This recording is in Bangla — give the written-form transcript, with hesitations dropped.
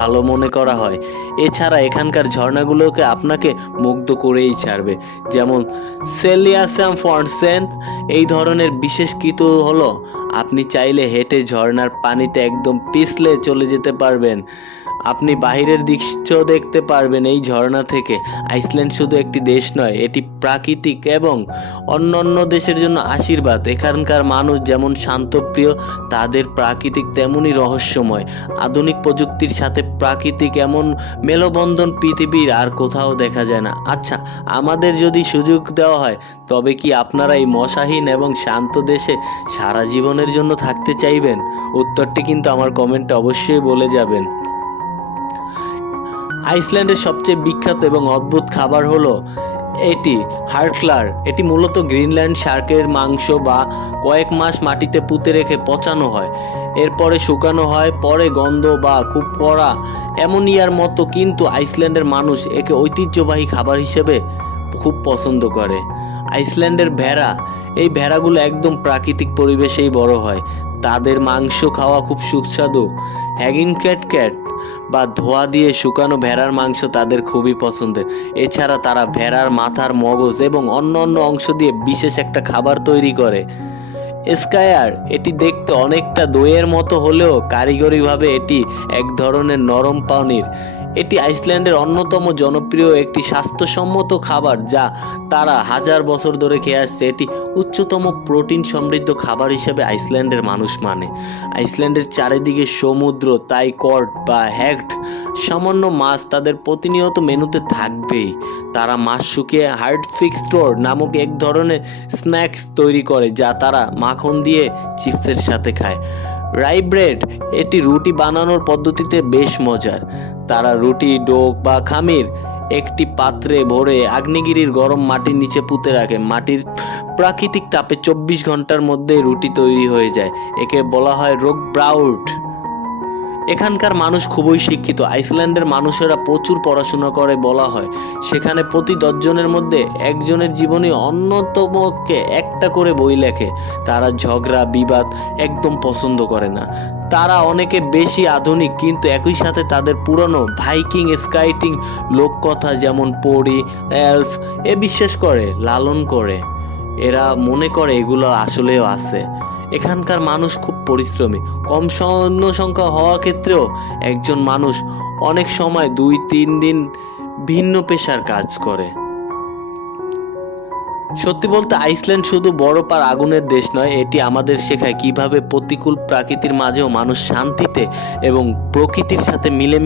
ভালো মনে করা হয়। এছাড়া এখানকার ঝর্ণাগুলোকে আপনাকে মুগ্ধ করেই ছাড়বে। যেমন সেলিয়াসাম ফনসেন্ট এই ধরনের বিশেষ কিছু হলো আপনি চাইলে হেঁটে ঝর্ণার পানিতে একদম পিছলে চলে যেতে পারবেন। আপনি বাহিরের দৃশ্য দেখতে পারবেন এই ঝর্ণা থেকে। আইসল্যান্ড শুধু একটি দেশ নয়, এটি প্রাকৃতিক এবং অন্যান্য দেশের জন্য আশীর্বাদ। এখানকার মানুষ যেমন শান্তপ্রিয়, তাদের প্রাকৃতিক তেমনই রহস্যময়। আধুনিক প্রযুক্তির সাথে প্রাকৃতিক এমন মেলবন্ধন পৃথিবীর আর কোথাও দেখা যায় না। আচ্ছা, আমাদের যদি সুযোগ দেওয়া হয়, তবে কি আপনারা এই মশাহীন এবং শান্ত দেশে সারা জীবনের জন্য থাকতে চাইবেন? উত্তরটি কিন্তু আমার কমেন্টে অবশ্যই বলে যাবেন। আইসল্যান্ডের সবচেয়ে বিখ্যাত এবং অদ্ভুত খাবার হলো এটি হার্কলার। এটি মূলত গ্রিনল্যান্ড শার্কের মাংস বা কয়েক মাস মাটিতে পুঁতে রেখে পচানো হয়, এরপরে শুকানো হয়, পরে গন্ধ বা খুব কড়া অ্যামোনিয়ার মতো, কিন্তু আইসল্যান্ডের মানুষ একে ঐতিহ্যবাহী খাবার হিসেবে খুব পছন্দ করে। আইসল্যান্ডের ভেড়া, এই ভেড়াগুলো একদম প্রাকৃতিক পরিবেশেই বড় হয়, তাদের মাংস খাওয়া খুব সুস্বাদু। হ্যাগিং ক্যাট বা ধোয়া দিয়ে শুকানো ভেড়ার মাংস তাদের খুবই পছন্দের। এছাড়া তারা ভেড়ার মাথার মগজ এবং অন্য অংশ দিয়ে বিশেষ একটা খাবার তৈরি করে। স্কায়ার, এটি দেখতে অনেকটা দইয়ের মতো হলেও কারিগরিভাবে এটি এক ধরনের নরম পনির। এটি আইসল্যান্ডের অন্যতম জনপ্রিয় একটি স্বাস্থ্যসম্মত খাবার যা তারা হাজার বছর ধরে খেয়ে আসছে। এটি উচ্চতম প্রোটিন সমৃদ্ধ খাবার হিসেবে আইসল্যান্ডের মানুষ মানে। আইসল্যান্ডের চারিদিকে সমুদ্র, তাই কড বা হ্যাগড সামান্য মাছ তাদের প্রতিনিয়ত মেনুতে থাকবেই। তারা মাছ শুকিয়ে হার্ড ফিক্সড নামক এক ধরনের স্ন্যাক্স তৈরি করে যা তারা মাখন দিয়ে চিপসের সাথে খায়। রাই ব্রেড, এটি রুটি বানানোর পদ্ধতিতে বেশ মজার। তারা রুটি ডো বা খামির একটি পাত্রে ভরে আগ্নেয়গিরির গরম মাটির নিচে পুঁতে রাখে। মাটির প্রাকৃতিক তাপে 24 ঘন্টার মধ্যে রুটি তৈরি হয়ে যায়। একে বলা হয় রোক ব্রাউড। এখানকার মানুষ খুবই শিক্ষিত। আইসল্যান্ডের মানুষেরা প্রচুর পড়াশোনা করে বলা হয়। সেখানে প্রতি 10 জনের মধ্যে একজনের জীবনে অন্যতমকে একটা করে বই লেখে। তারা ঝগড়া বিবাদ একদম পছন্দ করে না। তারা অনেকে বেশি আধুনিক, কিন্তু একই সাথে তাদের পুরনো ভাইকিং স্কাইটিং লোককথা যেমন পরি, এলফ বিশ্বাস করে, লালন করে। এরা মনে করে এগুলো আসলেও আছে। এখানকার মানুষ খুব পরিশ্রমী। কম সৈন্য সংখ্যা হওয়া ক্ষেত্রেও একজন মানুষ অনেক সময় 2-3 দিন ভিন্ন পেশার কাজ করে। সত্যি বলতে আইসল্যান্ড শুধু বরফ আর আগুনের দেশ নয়, এটি আমাদের শেখায় কিভাবে প্রতিকূল প্রকৃতির মাঝেও মানুষ শান্তিতে এবং প্রকৃতির সাথে মিলেমিশে